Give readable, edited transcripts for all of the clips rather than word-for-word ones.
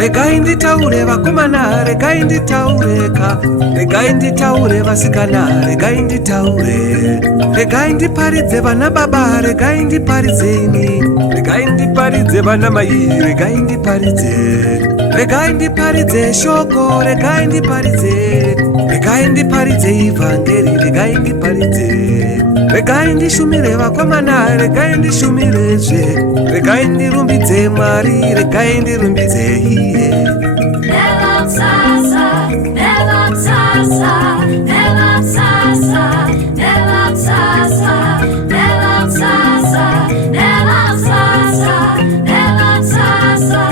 Regai nditaure vakomana, regai nditaureka, regai nditaure vasikana, regai nditaure, regai ndiparidze vana baba, regai ndiparidzeni, regai ndiparidze vana mai, regai ndiparidze, regai ndiparidze shoko, regai ndiparidze, regai ndiparidze ivhangeri, regai ndiparidze, regai ndishumire vakomana, regai ndishumirezve, regai ndirumbidze Mwari, regai ndirumbidze iye. Neva msasa, neva msasa, neva msasa, neva msasa, neva msasa, neva msasa, neva msasa,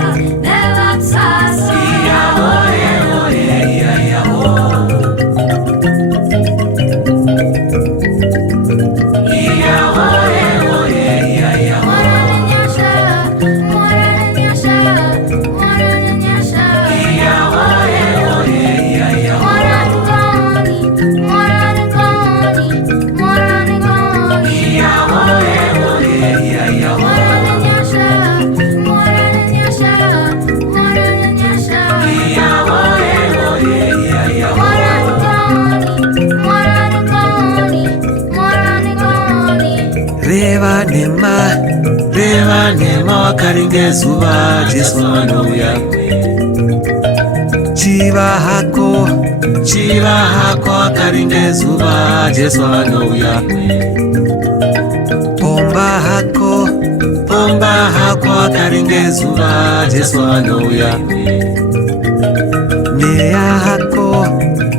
neva msasa. Iya oye oye iya iya o. Iya oye oye iya iya o. Reva nema wakaringe zuva, Jesu anouya. Chiva hako wakaringe zuva, Jesu anouya. Pomba hako wakaringe zuva, Jesu anouya.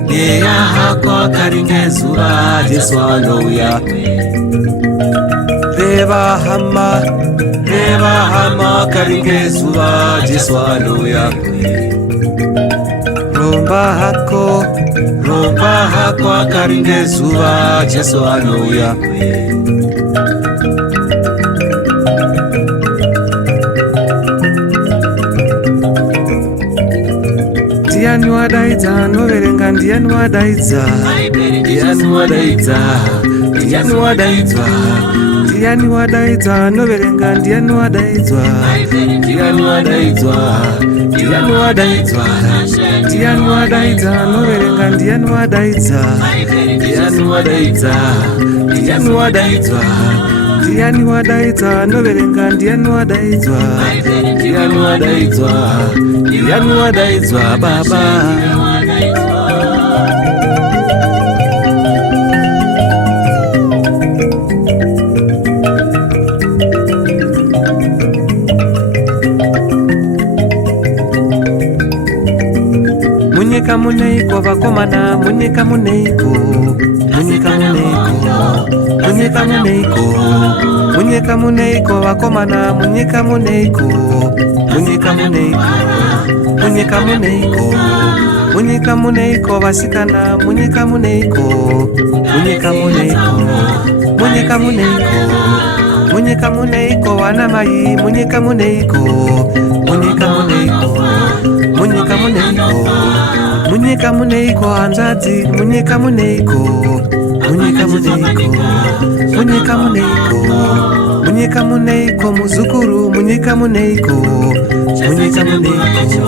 Neya hako wakaringe zuva, Jesu anouya. Reva hama karinge zuva, Jesu anouya. Romba hako akaringe zuva, Jesu anouya. Ndiani wadaidza noverenga, ndiani wadaidza, ndiani wadaidza, ndiani wadaidzwa, ndiani wadaidza noverenga, ndiani wadaidzwa, ndiani wadaidzwa, ndiani wadaidzwa, ndiani wadaidza noverenga, ndiani wadaidza, ndiani wadaidza, ndiani wadaidzwa, ndiani wadaidza noverenga, ndiani wadaidzwa, ndiani wadaidzwa, ndiani wadaidzwa baba. Munyika muneiko vakomana, munyika muneiko, munyika muneiko, munyika muneiko, munyika muneiko vakomana, munyika muneiko, munyika muneiko, munyika muneiko, munyika muneiko vasikana, munyika muneiko, munyika muneiko, munyika muneiko, munyika muneiko vana mai, munyika muneiko, munyika muneiko, munyika muneiko, munyika muneiko hanzvadzi, munyika muneiko, munyika muneiko, munyika muneiko, munyika muneiko muzukuru, munyika muneiko, munyika muneiko,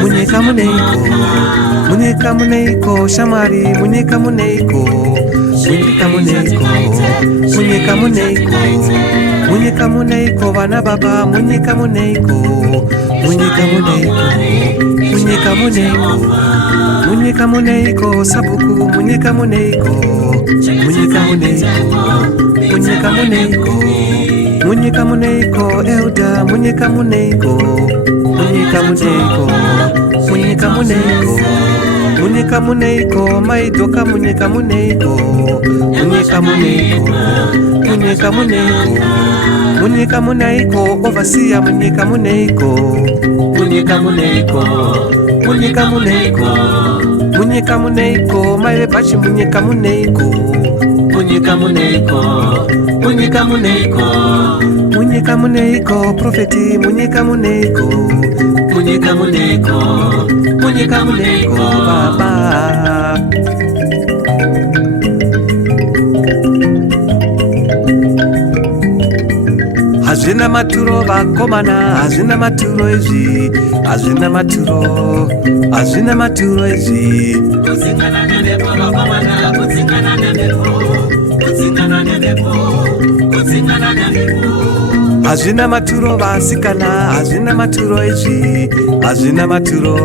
munyika muneiko, munyika muneiko shamwari, munyika muneiko, munyika muneiko, munyika muneiko, munyika muneiko vana baba, munyika muneiko, munyika muneiko, munyika muneiko, munyika muneiko sabuku, munyika muneiko, munyika muneiko, munyika muneiko, munyika muneiko Elda, munyika muneiko, munyika muneiko, munyika muneiko, munyika muneiko Maidoka, munyika muneiko, munyika muneiko, munyika muneiko, munyika muneiko Overseer, munyika muneiko, munyika muneiko, munyika muneiko, munyika muneiko Mailebashi, munyika muneiko, munyika muneiko, munyika muneiko, munyika muneiko Profeti, munyika muneiko, munyika muneiko, munyika muneiko Baba. Hazina maturo vakomana, hazina maturo izvi, hazina maturo, hazina maturo izvi. Kudzingana nemhepo vakomana, kudzingana nemhepo, kudzingana nemhepo, kudzingana nemhepo. Hazina maturo vasikana, hazina maturo izvi, hazina maturo,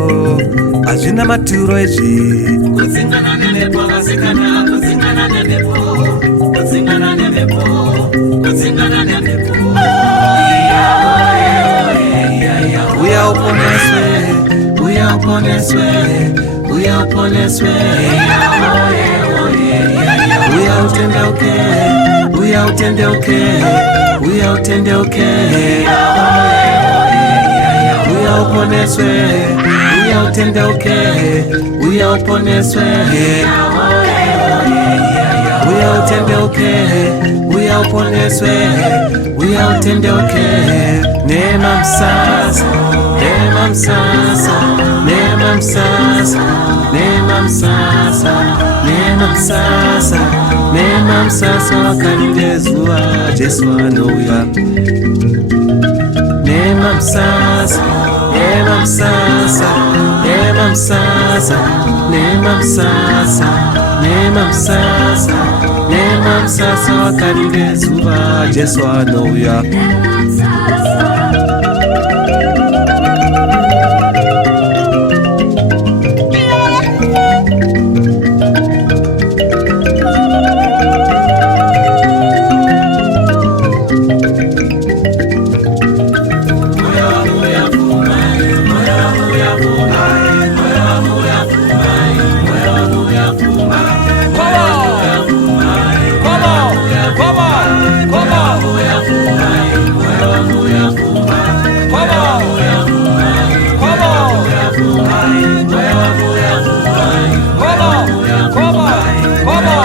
hazina maturo izvi. Kudzingana nemhepo vasikana, kudzingana nemhepo, kudzingana nemhepo, kudzingana nemhepo. Uya uponeswe, uya uponeswe, uya uponeswe. Uya utendeuke, uya utendeuke, uya utendeuke. Uya uponeswe, uya utendeuke, uya uponeswe. Uya utendeuke, uya uponeswe, uya utendeuke. Neema msasa, neema msasa, neema msasa, neema msasa, neema msasa, neema msasa wakalingezwa Jesu anouya. Neema msasa, neema msasa, neema msasa, neema msasa, neema msasa, neema msasa wakalingezwa Jesu anouya. Baba,